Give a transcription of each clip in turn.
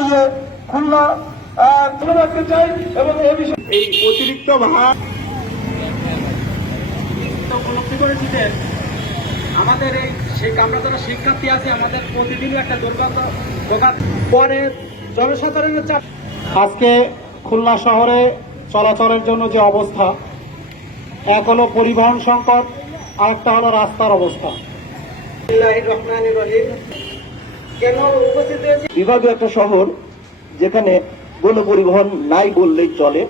নিয়ে খুলনা তুলে রাখতে চাই এবং এই অতিরিক্ত ভার উপলব্ধি করেছি যে আমাদের এই আমরা যারা শিক্ষার্থী আছি আমাদের প্রতিদিনই একটা দুর্গন্ধ পরে জনসাধারণের চাপ। আজকে খুলনা শহরে চলাচলের জন্য যে অবস্থা, এক হলো পরিবহন সংকট, আরেকটা হলো রাস্তার অবস্থা। বিভাগীয় একটা শহর যেখানে গণপরিবহন নাই বললেই চলে,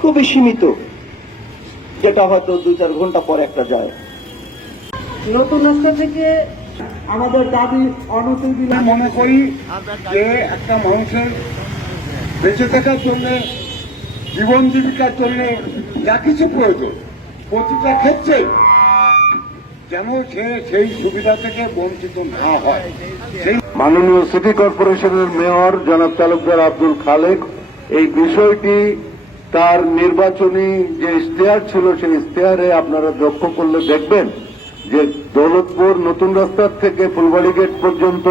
খুবই সীমিত, যেটা হয়তো 2-4 ঘন্টা পর একটা যায়। নতুন রাস্তা থেকে আমাদের দাবি অনতি বিলম্বে মনে করি যে একটা মানুষের বেঁচে থাকার জন্য, জীবন জীবিকার জন্য যা কিছু প্রয়োজন প্রতিটা ক্ষেত্রে যেন সে সেই সুবিধা থেকে বঞ্চিত না হয়। মাননীয় সিটি কর্পোরেশনের মেয়র জনাব তালুকদার আব্দুল খালেক এই বিষয়টি তার নির্বাচনী যে ইশতেহার ছিল সেই ইশতেহারে আপনারা লক্ষ্য করলে দেখবেন যে দৌলতপুর নতুন রাস্তার থেকে ফুলবাড়ি গেট পর্যন্ত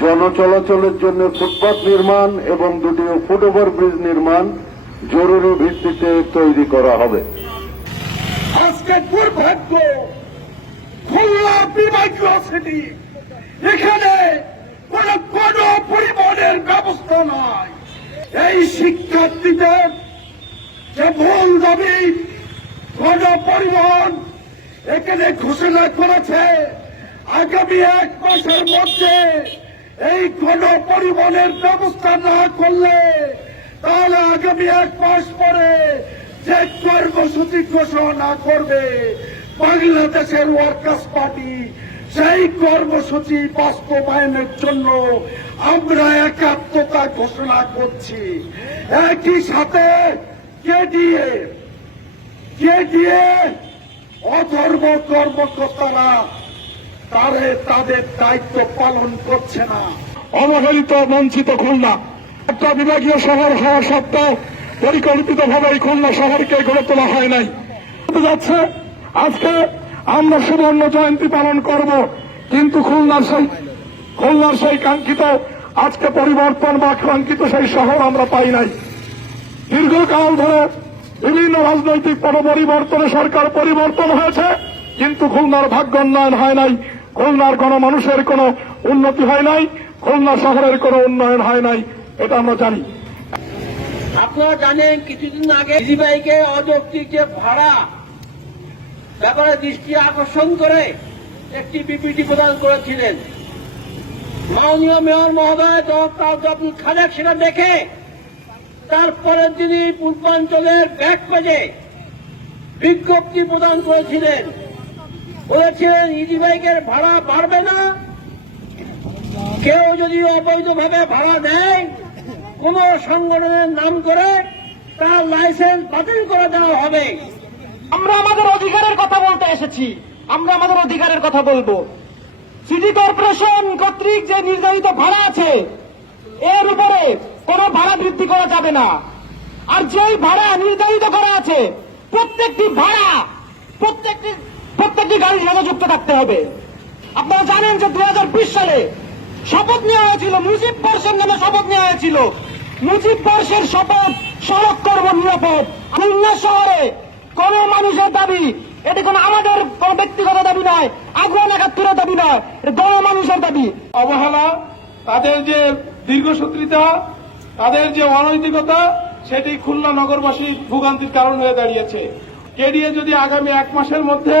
জনচলাচলের জন্য ফুটপাথ নির্মাণ এবং 2টি ফুটওভার ব্রিজ নির্মাণ জরুরি ভিত্তিতে তৈরি করা হবে। আজকে দুর্ভাগ্য খুলনা বিভাগীয় সিটি, এখানে কোন পরিবহনের ব্যবস্থা নয়। এই শিক্ষার্থীদের যে ভুল দাবি গণপরিবহন এখানে ঘোষণা করেছে আগামী 1 মাসের মধ্যে এই গণপরিবহনের ব্যবস্থা না করলে তাহলে আগামী 1 মাস পরে যে কর্মসূচি ঘোষণা করবে বাংলাদেশের ওয়ার্কার্স পার্টি, সেই কর্মসূচি বাস্তবায়নের জন্য আমরা একাত্মতা ঘোষণা করছি। একই সাথে কেডিএ অধর্ম কর্মকর্তারা তাদের দায়িত্ব পালন করছে না। অবহেলিত বঞ্চিত খুলনা একটা বিভাগীয় শহর হওয়া সত্ত্বেও পরিকল্পিতভাবে এই খুলনা শহরকে গড়ে তোলা হয় নাই। যাচ্ছে আজকে আমরা সুবর্ণ জয়ন্তী পালন করব, কিন্তু খুলনার সেই কাঙ্ক্ষিত আজকে পরিবর্তন বা কাঙ্ক্ষিত সেই শহর আমরা পাই নাই। দীর্ঘকাল ধরে বিভিন্ন রাজনৈতিক পরিবর্তনে সরকার পরিবর্তন হয়েছে, কিন্তু খুলনার ভাগ্য উন্নয়ন হয় নাই, খুলনার গণমানুষের কোনো উন্নতি হয় নাই, খুলনা শহরের কোনো উন্নয়ন হয় নাই, এটা আমরা জানি। আপনারা জানেন কিছুদিন আগে ইজিবাইকে অযৌক্তিক যে ভাড়া ব্যাপারে দৃষ্টি আকর্ষণ করে একটি বিবৃতি প্রদান করেছিলেন। মাননীয় মেয়র মহোদয় আব্দুল খালেক সেটা দেখে তারপরের দিনই পূর্বাঞ্চলের ব্যাক পেজে বিজ্ঞপ্তি প্রদান করেছিলেন, বলেছিলেন ইজিবাইকের ভাড়া বাড়বে না, কেউ যদি অবৈধভাবে ভাড়া দেয় কোন সংগঠনের নাম করে তার লাইসেন্স বাতিল করে দেওয়া হবে। আমরা আমাদের অধিকারের কথা বলতে এসেছি, আমরা আমাদের অধিকারের কথা বলবো। সিটি কর্পোরেশন কর্তৃক যে নির্ধারিত ভাড়া আছে এর উপরে কোনো ভাড়া বৃদ্ধি করা যাবে না। আর যেই ভাড়া নির্ধারিত করা আছে প্রত্যেকটি ভাড়া প্রত্যেকটি গাড়ির সাথে যুক্ত থাকতে হবে। আপনারা জানেন যে 2020 সালে শপথ নেওয়া হয়েছিল, মুজিব বর্ষের নামে শপথ নেওয়া হয়েছিল। মুজিব বর্ষের শপথ সড়ক করব নিরাপদ। খুলনা শহরে কোন মানুষের দাবি, এটি কোন আমাদের কোন ব্যক্তিগত দাবি নয়, আগ্রহ 71 দাবি নয়, গণমানুষের দাবি। অবহেলা, তাদের যে দীর্ঘসূত্রিতা, তাদের যে অনৈতিকতা, সেটি খুলনা নগরবাসী ভোগান্তির কারণ হয়ে দাঁড়িয়েছে। কেডিএ যদি আগামী 1 মাসের মধ্যে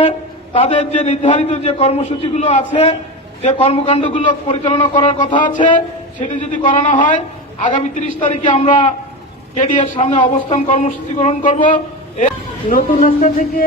তাদের যে নির্ধারিত যে কর্মসূচিগুলো আছে, যে কর্মকাণ্ডগুলো পরিচালনা করার কথা আছে, সেটি যদি করানো হয় আগামী 30 তারিখে আমরা কেডিএর সামনে অবস্থান কর্মসূচি গ্রহণ করব। নতুন রাস্তা থেকে